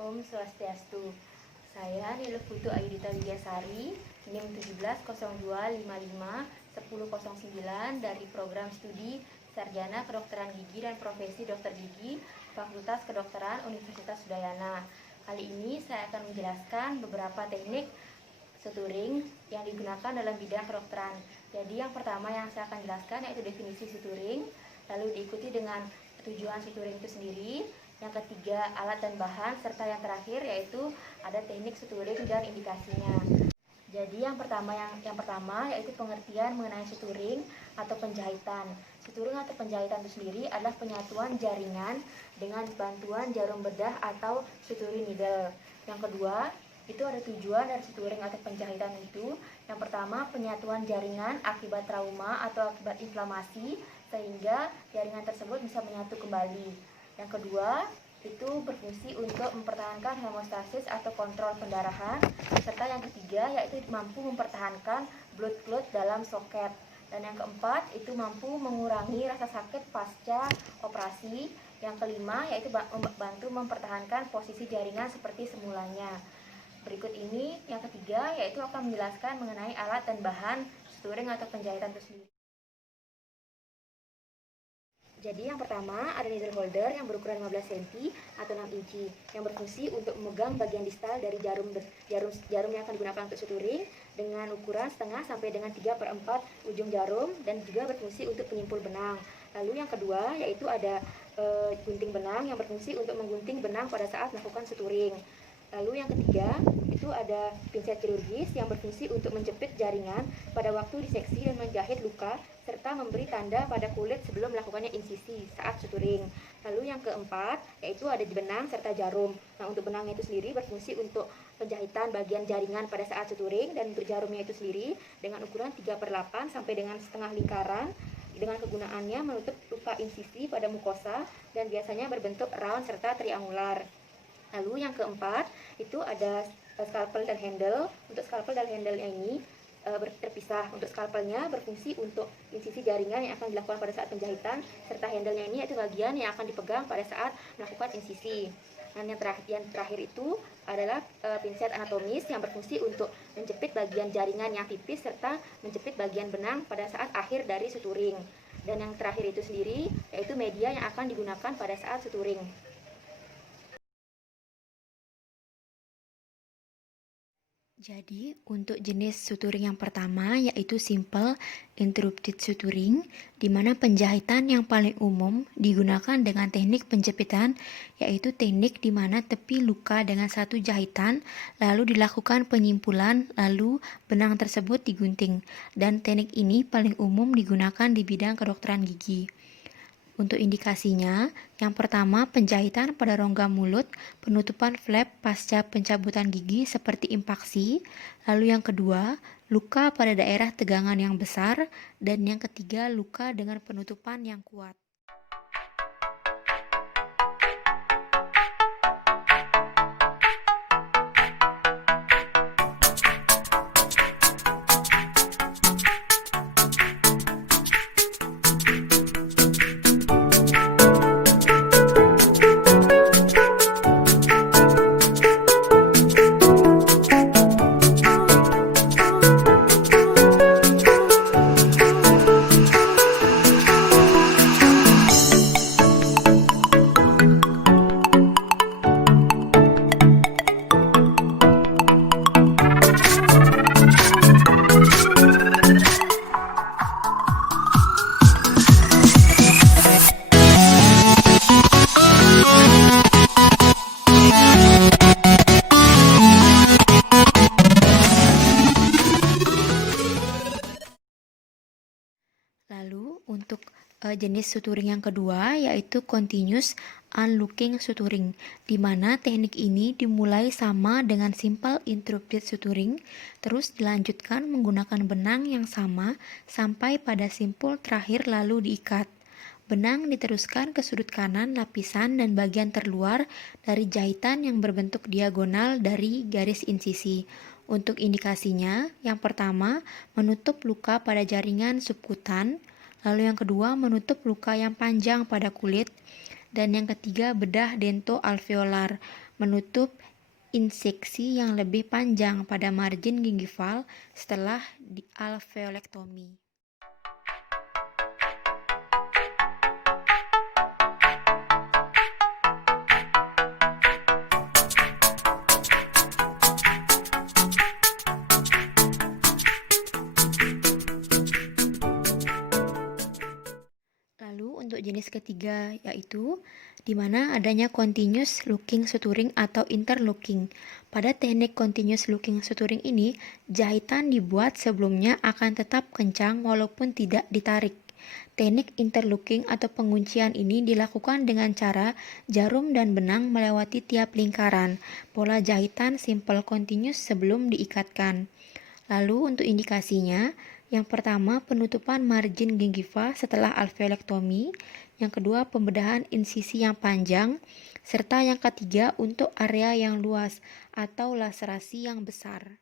Om Swastiastu. Saya Nilai Putu Ayudita Widyasari, NIM 1702551009 dari Program Studi Sarjana Kedokteran Gigi dan Profesi Dokter Gigi, Fakultas Kedokteran Universitas Udayana. Kali ini saya akan menjelaskan beberapa teknik suturing yang digunakan dalam bidang kedokteran. Jadi yang pertama yang saya akan jelaskan yaitu definisi suturing, lalu diikuti dengan tujuan suturing itu sendiri, yang ketiga alat dan bahan, serta yang terakhir yaitu ada teknik suturing dan indikasinya. Jadi yang pertama yaitu pengertian mengenai suturing atau penjahitan. Suturing atau penjahitan itu sendiri adalah penyatuan jaringan dengan bantuan jarum bedah atau suturing needle. Yang kedua, itu ada tujuan dari suturing atau penjahitan itu. Yang pertama, penyatuan jaringan akibat trauma atau akibat inflamasi sehingga jaringan tersebut bisa menyatu kembali. Yang kedua, itu berfungsi untuk mempertahankan hemostasis atau kontrol pendarahan, serta yang ketiga yaitu mampu mempertahankan blood clot dalam soket. Dan yang keempat itu mampu mengurangi rasa sakit pasca operasi. Yang kelima yaitu membantu mempertahankan posisi jaringan seperti semulanya. Berikut ini yang ketiga yaitu akan menjelaskan mengenai alat dan bahan suturing atau penjahitan itu sendiri. Jadi yang pertama ada needle holder yang berukuran 15 cm atau 6 inci yang berfungsi untuk memegang bagian distal dari jarum yang akan digunakan untuk suturing dengan ukuran setengah sampai dengan 3/4 ujung jarum dan juga berfungsi untuk penyimpul benang. Lalu yang kedua yaitu ada gunting benang yang berfungsi untuk menggunting benang pada saat melakukan suturing. Lalu yang ketiga itu ada pinset kirurgis yang berfungsi untuk menjepit jaringan pada waktu diseksi dan menjahit luka serta memberi tanda pada kulit sebelum melakukannya insisi saat suturing. Lalu yang keempat yaitu ada benang serta jarum. Nah, untuk benangnya itu sendiri berfungsi untuk penjahitan bagian jaringan pada saat suturing, dan untuk jarumnya itu sendiri dengan ukuran 3/8 sampai dengan setengah lingkaran dengan kegunaannya menutup luka insisi pada mukosa dan biasanya berbentuk round serta triangular. Lalu yang keempat itu ada scalpel dan handle. Untuk scalpel dan handle ini terpisah. Untuk scalpelnya berfungsi untuk insisi jaringan yang akan dilakukan pada saat penjahitan, serta handlenya ini itu bagian yang akan dipegang pada saat melakukan insisi. Dan yang terakhir itu adalah pinset anatomis yang berfungsi untuk menjepit bagian jaringan yang tipis serta menjepit bagian benang pada saat akhir dari suturing. Dan yang terakhir itu sendiri yaitu media yang akan digunakan pada saat suturing. Jadi, untuk jenis suturing yang pertama yaitu simple interrupted suturing, di mana penjahitan yang paling umum digunakan dengan teknik penjepitan, yaitu teknik di mana tepi luka dengan satu jahitan, lalu dilakukan penyimpulan, lalu benang tersebut digunting. Dan teknik ini paling umum digunakan di bidang kedokteran gigi. Untuk indikasinya, yang pertama penjahitan pada rongga mulut, penutupan flap pasca pencabutan gigi seperti impaksi, lalu yang kedua, luka pada daerah tegangan yang besar, dan yang ketiga, luka dengan penutupan yang kuat. Lalu untuk jenis suturing yang kedua yaitu continuous unlooking suturing, di mana teknik ini dimulai sama dengan simple interrupted suturing, terus dilanjutkan menggunakan benang yang sama sampai pada simpul terakhir lalu diikat. Benang diteruskan ke sudut kanan lapisan dan bagian terluar dari jahitan yang berbentuk diagonal dari garis insisi. Untuk indikasinya, yang pertama, menutup luka pada jaringan subkutan, lalu yang kedua, menutup luka yang panjang pada kulit, Dan yang ketiga, bedah dentoalveolar, menutup inseksi yang lebih panjang pada margin gingival setelah alveolektomi. Lalu untuk jenis ketiga yaitu di mana adanya continuous looking suturing atau interlocking. Pada teknik continuous looking suturing ini, jahitan dibuat sebelumnya akan tetap kencang walaupun tidak ditarik. Teknik interlocking atau penguncian ini dilakukan dengan cara jarum dan benang melewati tiap lingkaran. Pola jahitan simple continuous sebelum diikatkan. Lalu untuk indikasinya, yang pertama penutupan margin gingiva setelah alveolektomi, yang kedua pembedahan insisi yang panjang, serta yang ketiga untuk area yang luas atau laserasi yang besar.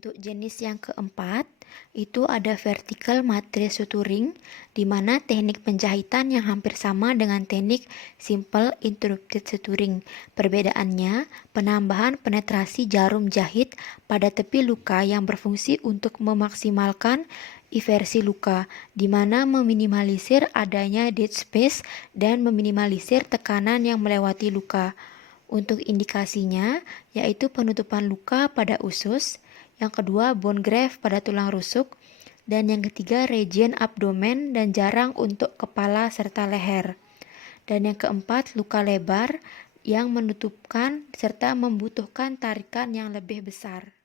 Untuk jenis yang keempat, itu ada vertical matrix suturing, di mana teknik penjahitan yang hampir sama dengan teknik simple interrupted suturing. Perbedaannya, penambahan penetrasi jarum jahit pada tepi luka yang berfungsi untuk memaksimalkan eversi luka, di mana meminimalisir adanya dead space dan meminimalisir tekanan yang melewati luka. Untuk indikasinya, yaitu penutupan luka pada usus, yang kedua bone graft pada tulang rusuk, dan yang ketiga region abdomen dan jarang untuk kepala serta leher. Dan yang keempat luka lebar yang menutupkan serta membutuhkan tarikan yang lebih besar.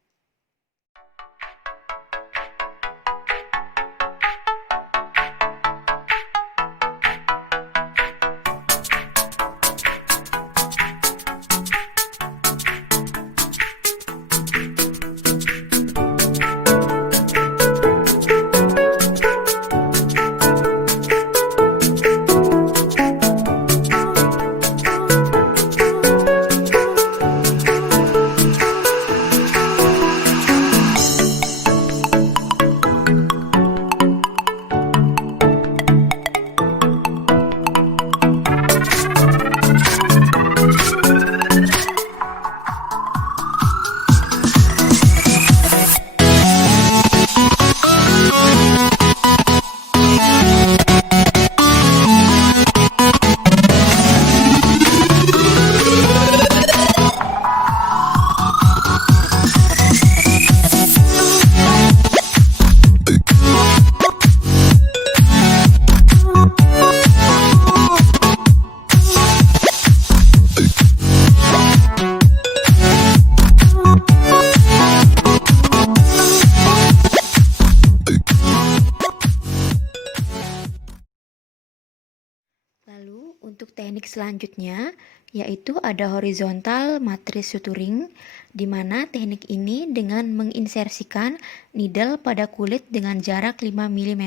Lalu untuk teknik selanjutnya yaitu ada horizontal matrix suturing, di mana teknik ini dengan menginsersikan needle pada kulit dengan jarak 5 mm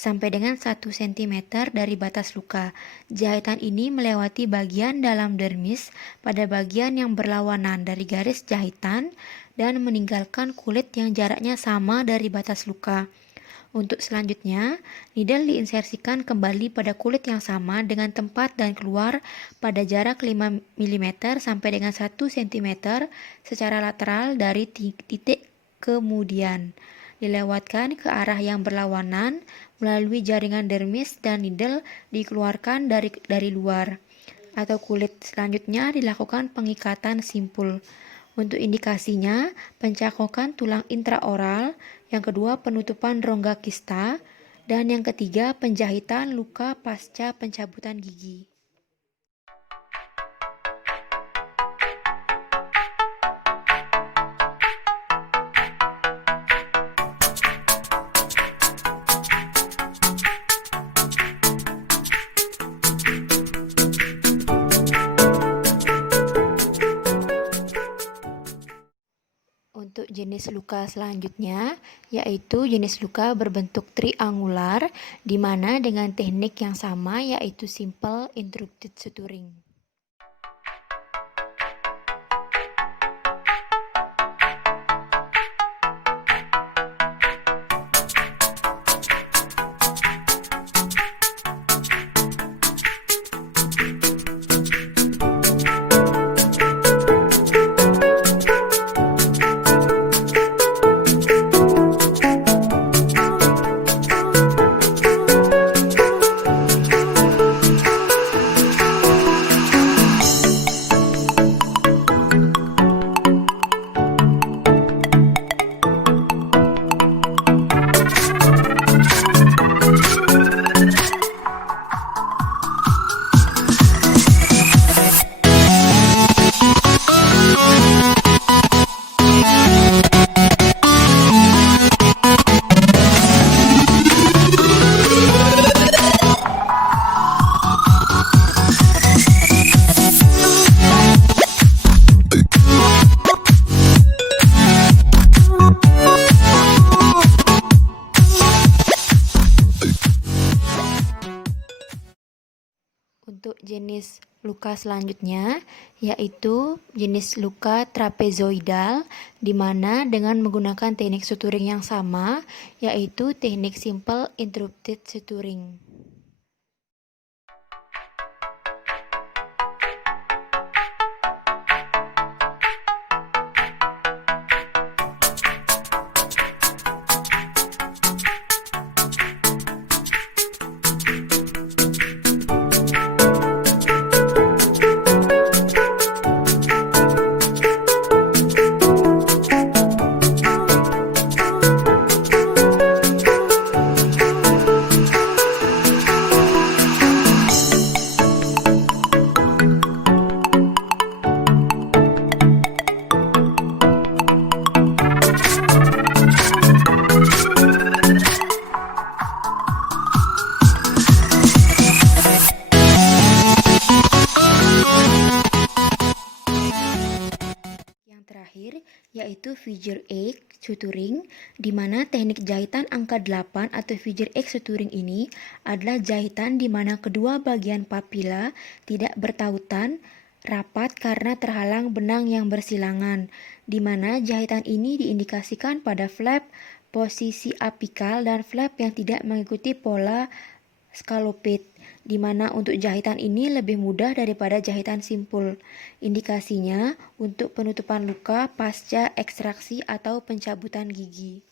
sampai dengan 1 cm dari batas luka. Jahitan ini melewati bagian dalam dermis pada bagian yang berlawanan dari garis jahitan dan meninggalkan kulit yang jaraknya sama dari batas luka. Untuk selanjutnya, needle diinsersikan kembali pada kulit yang sama dengan tempat dan keluar pada jarak 5 mm sampai dengan 1 cm secara lateral dari titik kemudian dilewatkan ke arah yang berlawanan melalui jaringan dermis dan needle dikeluarkan dari luar atau kulit. Selanjutnya dilakukan pengikatan simpul. Untuk indikasinya, pencakokan tulang intraoral, yang kedua penutupan rongga kista, dan yang ketiga penjahitan luka pasca pencabutan gigi. Untuk jenis luka selanjutnya yaitu jenis luka berbentuk triangular, di mana dengan teknik yang sama yaitu simple interrupted suturing. Untuk jenis luka selanjutnya yaitu jenis luka trapezoidal, di mana dengan menggunakan teknik suturing yang sama yaitu teknik simple interrupted suturing. Terakhir yaitu figure 8 suturing, di mana teknik jahitan angka 8 atau figure 8 suturing ini adalah jahitan di mana kedua bagian papila tidak bertautan rapat karena terhalang benang yang bersilangan, di mana jahitan ini diindikasikan pada flap posisi apikal dan flap yang tidak mengikuti pola scalloped, di mana untuk jahitan ini lebih mudah daripada jahitan simpul. Indikasinya untuk penutupan luka pasca ekstraksi atau pencabutan gigi.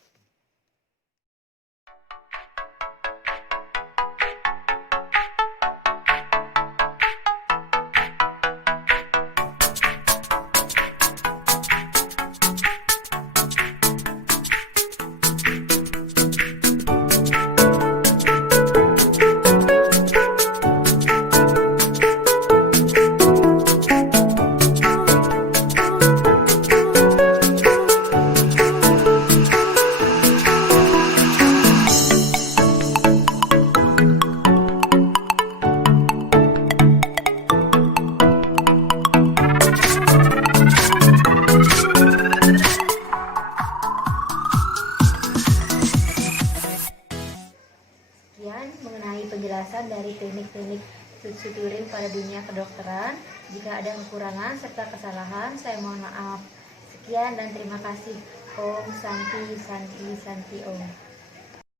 Sekian mengenai penjelasan dari teknik-teknik suturing pada dunia kedokteran. Jika ada kekurangan serta kesalahan, saya mohon maaf. Sekian dan terima kasih. Om Santi Santi Santi Om.